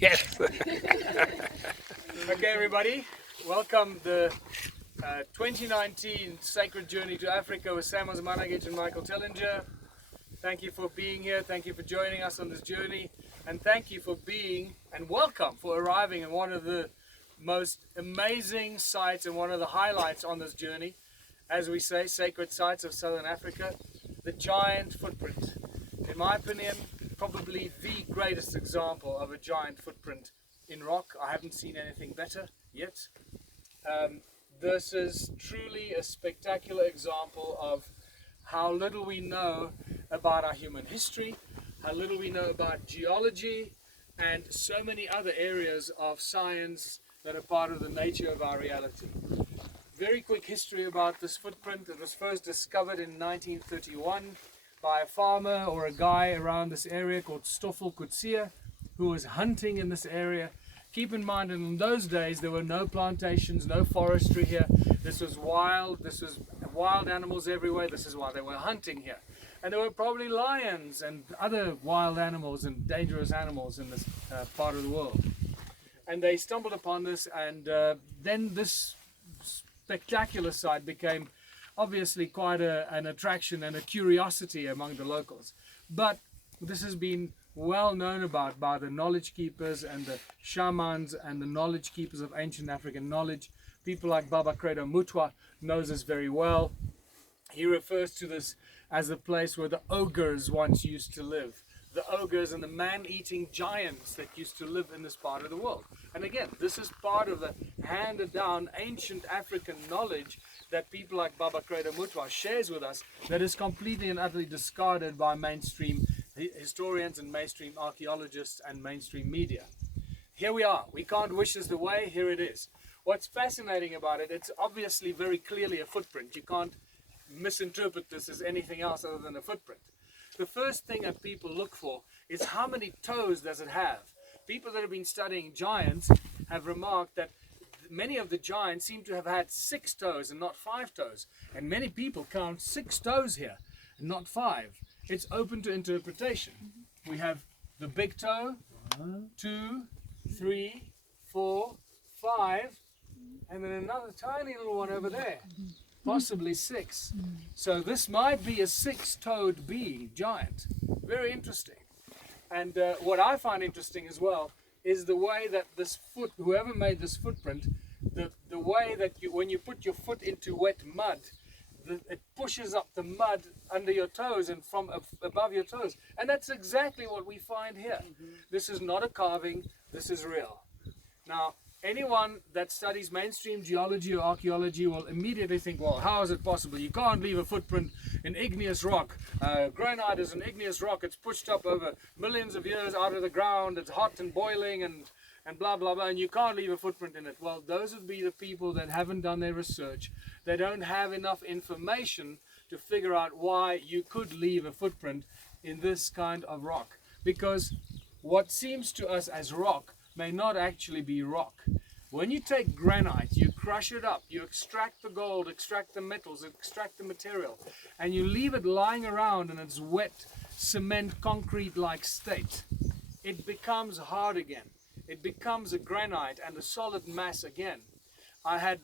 Yes. Okay, everybody, welcome the 2019 Sacred Journey to Africa with Sam Osmanagic and Michael Tellinger. Thank you for being here. Thank you for joining us on this journey. And thank you for being and welcome for arriving in one of the most amazing sites and one of the highlights on this journey. As we say, sacred sites of Southern Africa, the giant footprint. In my opinion, probably the greatest example of a giant footprint in rock. I haven't seen anything better yet. This is truly a spectacular example of how little we know about our human history, how little we know about geology, and so many other areas of science that are part of the nature of our reality. Very quick history about this footprint. It was first discovered in 1931 by a farmer or a guy around this area called Stoffel Coetzee, who was hunting in this area. Keep in mind, in those days there were no plantations, no forestry here. This was wild animals everywhere. This is why they were hunting here. And there were probably lions and other wild animals and dangerous animals in this part of the world. And they stumbled upon this, and then this spectacular site became obviously quite an attraction and a curiosity among the locals. But this has been well known about by the knowledge keepers and the shamans and the knowledge keepers of ancient African knowledge. People like Baba Credo Mutwa knows this very well. He refers to this as the place where the ogres once used to live. The ogres and the man-eating giants that used to live in this part of the world. And again, this is part of the handed-down ancient African knowledge that people like Baba Credo Mutwa shares with us, that is completely and utterly discarded by mainstream historians and mainstream archaeologists and mainstream media. Here we are. We can't wish this away. Here it is. What's fascinating about it, it's obviously very clearly a footprint. You can't misinterpret this as anything else other than a footprint. The first thing that people look for is how many toes does it have. People that have been studying giants have remarked that many of the giants seem to have had 6 toes and not 5 toes. And many people count 6 toes here and not 5. It's open to interpretation. We have the big toe, 2, 3, 4, 5, and then another tiny little one over there. Possibly 6. So this might be a 6-toed being, giant. Very interesting. And what I find interesting as well is the way that this foot, whoever made this footprint, the way that when you put your foot into wet mud, it pushes up the mud under your toes and from above your toes. And that's exactly what we find here. This is not a carving, this is real. Now, anyone that studies mainstream geology or archaeology will immediately think, well, how is it possible? You can't leave a footprint in igneous rock. Granite is an igneous rock. It's pushed up over millions of years out of the ground. It's hot and boiling and blah, blah, blah, and you can't leave a footprint in it. Well, those would be the people that haven't done their research. They don't have enough information to figure out why you could leave a footprint in this kind of rock. Because what seems to us as rock may not actually be rock. When you take granite, you crush it up, you extract the gold, extract the metals, extract the material, and you leave it lying around in its wet, cement, concrete-like state, it becomes hard again. It becomes a granite and a solid mass again. I've had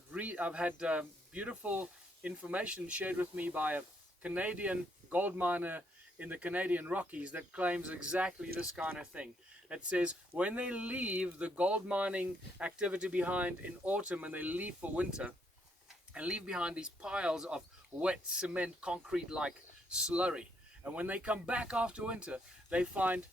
beautiful information shared with me by a Canadian gold miner in the Canadian Rockies that claims exactly this kind of thing. It says when they leave the gold mining activity behind in autumn and they leave for winter and leave behind these piles of wet cement concrete like slurry, and when they come back after winter they find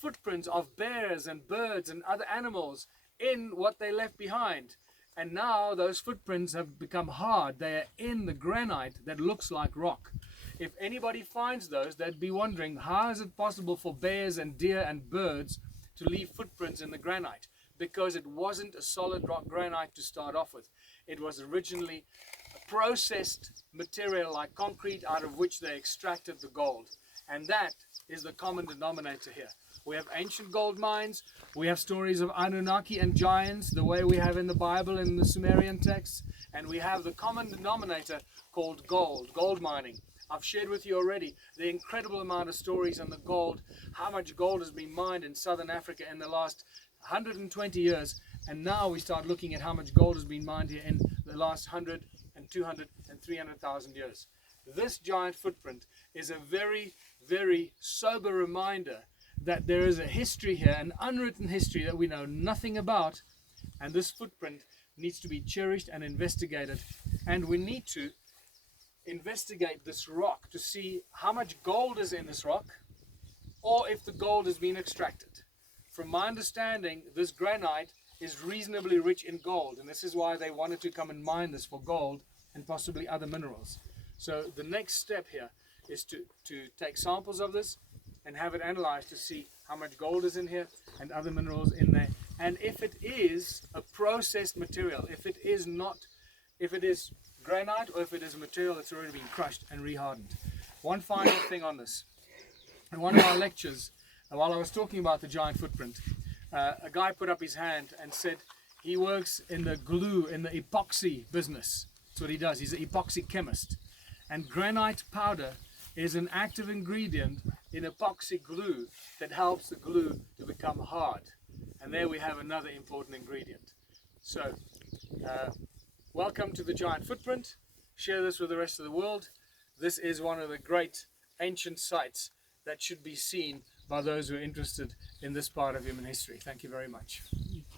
footprints of bears and birds and other animals in what they left behind. And now those footprints have become hard. They are in the granite that looks like rock. If anybody finds those, they'd be wondering, how is it possible for bears and deer and birds to leave footprints in the granite? Because it wasn't a solid rock granite to start off with. It was originally a processed material like concrete out of which they extracted the gold. And that is the common denominator here. We have ancient gold mines, we have stories of Anunnaki and giants, the way we have in the Bible and the Sumerian texts, and we have the common denominator called gold mining. I've shared with you already the incredible amount of stories on the gold, how much gold has been mined in southern Africa in the last 120 years, and now we start looking at how much gold has been mined here in the last 100 and 200 and 300,000 years. This giant footprint is a very, very sober reminder that there is a history here, an unwritten history that we know nothing about, and this footprint needs to be cherished and investigated. And we need to investigate this rock to see how much gold is in this rock, or if the gold has been extracted. From my understanding, this granite is reasonably rich in gold, and this is why they wanted to come and mine this for gold and possibly other minerals. So the next step here is to take samples of this and have it analyzed to see how much gold is in here and other minerals in there, and if it is a processed material, if it is granite, or if it is a material that's already been crushed and rehardened. One final thing on this. In one of our lectures, while I was talking about the giant footprint, a guy put up his hand and said he works in the glue, in the epoxy business. That's what he does. He's an epoxy chemist. And granite powder is an active ingredient in epoxy glue that helps the glue to become hard. And there we have another important ingredient. So, welcome to the giant footprint. Share this with the rest of the world. This is one of the great ancient sites that should be seen by those who are interested in this part of human history. Thank you very much.